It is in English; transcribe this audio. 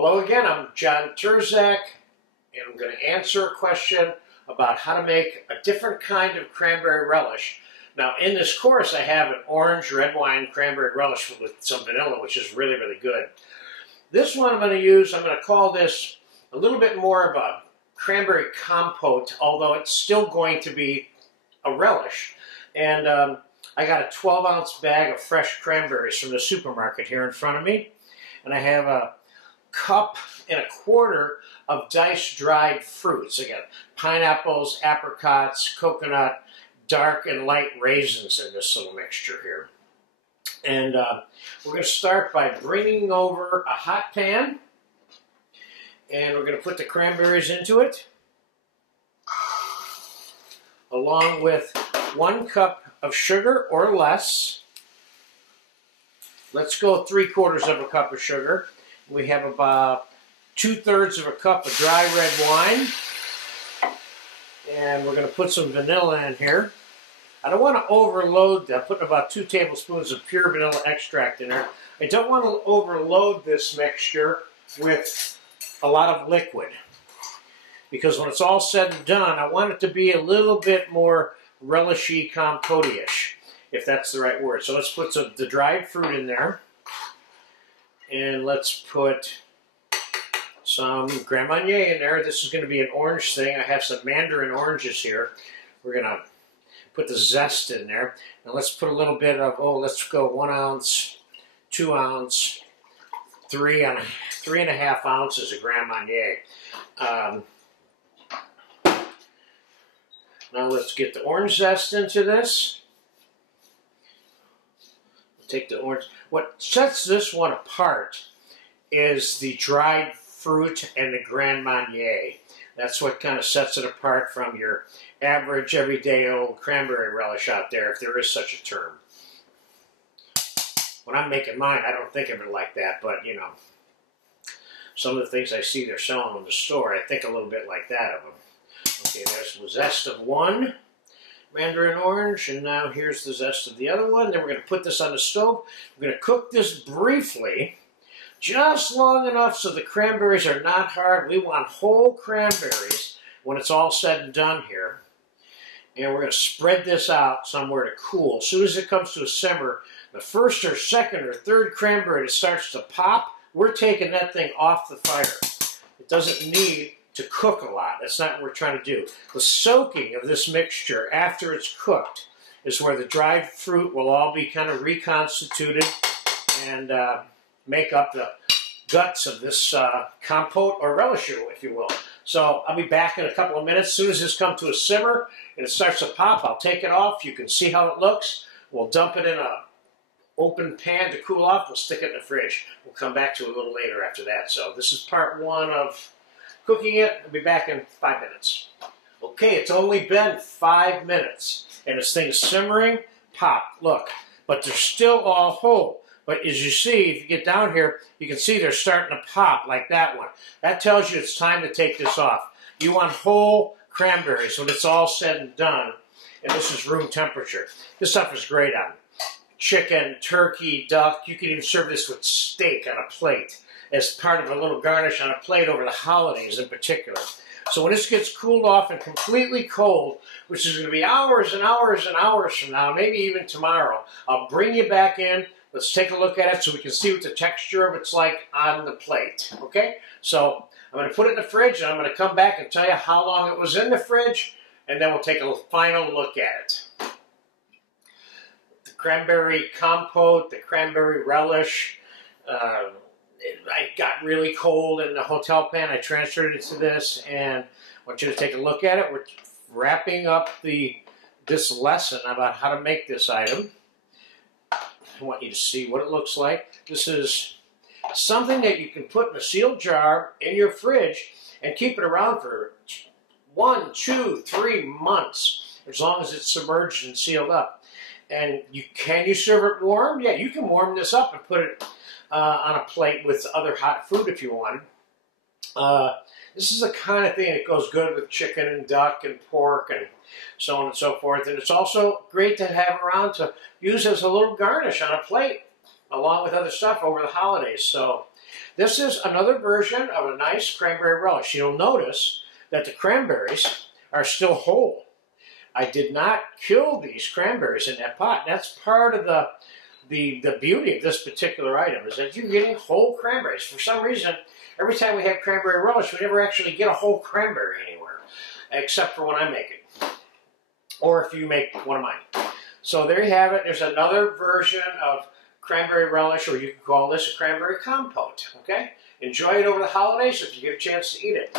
Hello again, I'm John Terzak, and I'm going to answer a question about how to make a different kind of cranberry relish. Now, in this course, I have an orange red wine cranberry relish with some vanilla, which is really, really good. This one I'm going to call this a little bit more of a cranberry compote, although it's still going to be a relish. And I got a 12-ounce bag of fresh cranberries from the supermarket here in front of me. And I have a cup and a quarter of diced dried fruits. Again, pineapples, apricots, coconut, dark and light raisins in this little mixture here. And we're going to start by bringing over a hot pan, and we're going to put the cranberries into it, along with 1 cup of sugar or less. Let's go 3/4 of a cup of sugar. We have about 2/3 of a cup of dry red wine. And we're going to put some vanilla in here. I don't want to overload that. I'm putting about 2 tablespoons of pure vanilla extract in there. I don't want to overload this mixture with a lot of liquid, because when it's all said and done, I want it to be a little bit more relishy, compote-ish, if that's the right word. So let's put the dried fruit in there. And let's put some Gran Marnier in there. This is going to be an orange thing. I have some mandarin oranges here. We're going to put the zest in there. And let's put a little bit of, let's go 1 ounce, 2 ounce, 3.5 ounces of Gran Marnier. Now let's get the orange zest into this. Take the orange. What sets this one apart is the dried fruit and the Gran Marnier. That's what kind of sets it apart from your average, everyday old cranberry relish out there, if there is such a term. When I'm making mine, I don't think of it like that, but, you know, some of the things I see they're selling in the store, I think a little bit like that of them. Okay, there's the zest of one mandarin orange, and now here's the zest of the other one. Then we're going to put this on the stove. We're going to cook this briefly, just long enough so the cranberries are not hard. We want whole cranberries when it's all said and done here. And we're going to spread this out somewhere to cool. As soon as it comes to a simmer, the first or second or third cranberry that starts to pop, we're taking that thing off the fire. It doesn't need to cook a lot. That's not what we're trying to do. The soaking of this mixture after it's cooked is where the dried fruit will all be kind of reconstituted and make up the guts of this compote or relish, if you will. So I'll be back in a couple of minutes. As soon as this comes to a simmer and it starts to pop, I'll take it off. You can see how it looks. We'll dump it in a open pan to cool off. We'll stick it in the fridge. We'll come back to it a little later after that. So this is part 1 of cooking it. I'll be back in 5 minutes. Okay, it's only been 5 minutes, and this thing is simmering. Pop, look, but they're still all whole. But as you see, if you get down here, you can see they're starting to pop like that one. That tells you it's time to take this off. You want whole cranberries when it's all said and done, and this is room temperature. This stuff is great on chicken, turkey, duck. You can even serve this with steak on a plate as part of a little garnish on a plate over the holidays in particular. So when this gets cooled off and completely cold, which is going to be hours and hours and hours from now, maybe even tomorrow, I'll bring you back in. Let's take a look at it so we can see what the texture of it's like on the plate. Okay? So I'm going to put it in the fridge, and I'm going to come back and tell you how long it was in the fridge, and then we'll take a final look at it. The cranberry compote, the cranberry relish, I got really cold in the hotel pan. I transferred it to this, and I want you to take a look at it. We're wrapping up this lesson about how to make this item. I want you to see what it looks like. This is something that you can put in a sealed jar in your fridge and keep it around for 1, 2, 3 months, as long as it's submerged and sealed up. And can you serve it warm? Yeah, you can warm this up and put it on a plate with other hot food if you want. This is the kind of thing that goes good with chicken and duck and pork and so on and so forth. And it's also great to have around to use as a little garnish on a plate along with other stuff over the holidays. So This is another version of a nice cranberry relish. You'll notice that the cranberries are still whole. I did not kill these cranberries in that pot. That's part of the beauty of this particular item, is that you're getting whole cranberries. For some reason, every time we have cranberry relish, we never actually get a whole cranberry anywhere, except for when I make it, or if you make one of mine. So there you have it. There's another version of cranberry relish, or you can call this a cranberry compote. Okay? Enjoy it over the holidays if you get a chance to eat it.